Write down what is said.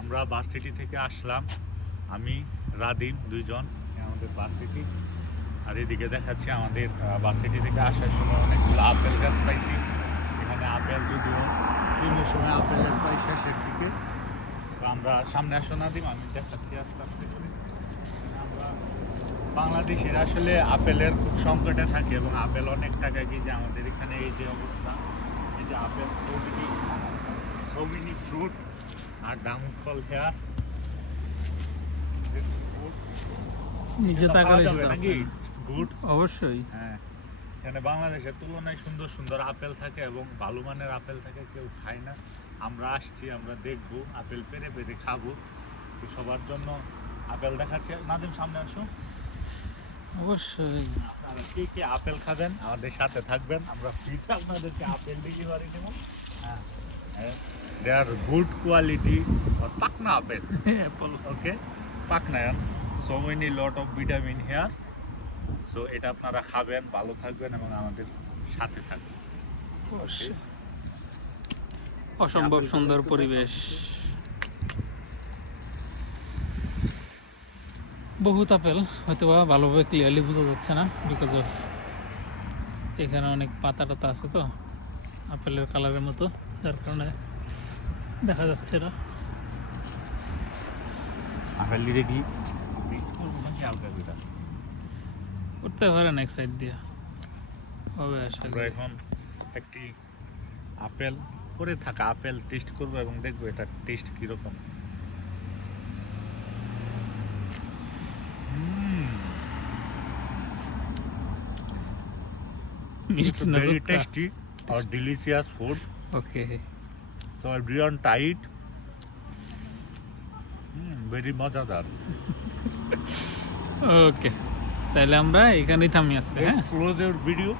আমরা ভার্সিটি থেকে আসলাম, আমি রাদিম দুইজন আমাদের ভার্সিটি। আর এদিকে দেখাচ্ছি আমাদের ভার্সিটি থেকে আসার সময় অনেকগুলো আপেল গাছ পাইছি। এখানে আপেল যদিও বিভিন্ন সময় আপেলের প্রায় শেষের দিকে। তো আমরা সামনে আসো নাদিম, আমি দেখাচ্ছি আস্তে আস্তে করে। আমরা বাংলাদেশের আসলে আপেলের খুব সংকটে থাকে এবং আপেল অনেক টাকা কেজি। আমাদের এখানে এই যে অবস্থা, এই যে আপেল so many fruit আর ডায়মন্ড ফল হেয়ার নিজে তাকালে নাকি গুড। অবশ্যই হ্যাঁ, এখানে বাংলাদেশের তুলনায় সুন্দর সুন্দর আপেল থাকে এবং ভালো মানের আপেল থাকে, কেউ খায় না। আমরা আসছি, আমরা দেখবো, আপেল পেরে পেরে খাবো। তো সবার জন্য আপেল দেখাচ্ছে। নাদিম সামনে আসো। অবশ্যই আপনারা কে কে আপেল খাবেন আমাদের সাথে থাকবেন, আমরা ফ্রিতে আপনাদেরকে আপেল ডেলিভারি দেবো। হ্যাঁ, they are good quality or pakna apple. Apple Okay, pakna, so many lot of vitamin here. So এটা আপনারা খাবেন, ভালো থাকবেন এবং আমাদের সাথে থাকবেন। Okay. অসম্ভব সুন্দর পরিবেশ, বহুত আপেল, হয়তো বা ভালোভাবে ক্লিয়ারলি বোঝা যাচ্ছে না বিকজ অফ এখানে অনেক পাতা টাতা আছে তো আপেলের কালারের মতো, যার কারণে দেখা যাচ্ছে না। আপেল দিয়ে কি টেস্ট করবো নাকি হালকা করে? করতে পারেন এক সাইড দিয়ে হবে আমরা আসলে। এখন একটি আপেল পরে থাকা আপেল টেস্ট করবো এবং দেখবো এটা টেস্ট কিরকম। মিষ্টি না Very Joka? tasty or delicious food. Okay So everyone try it. Very মজাদার। ওকে, তাহলে আমরা এখানেই থামি আজকে। হ্যাঁ Let's close your video.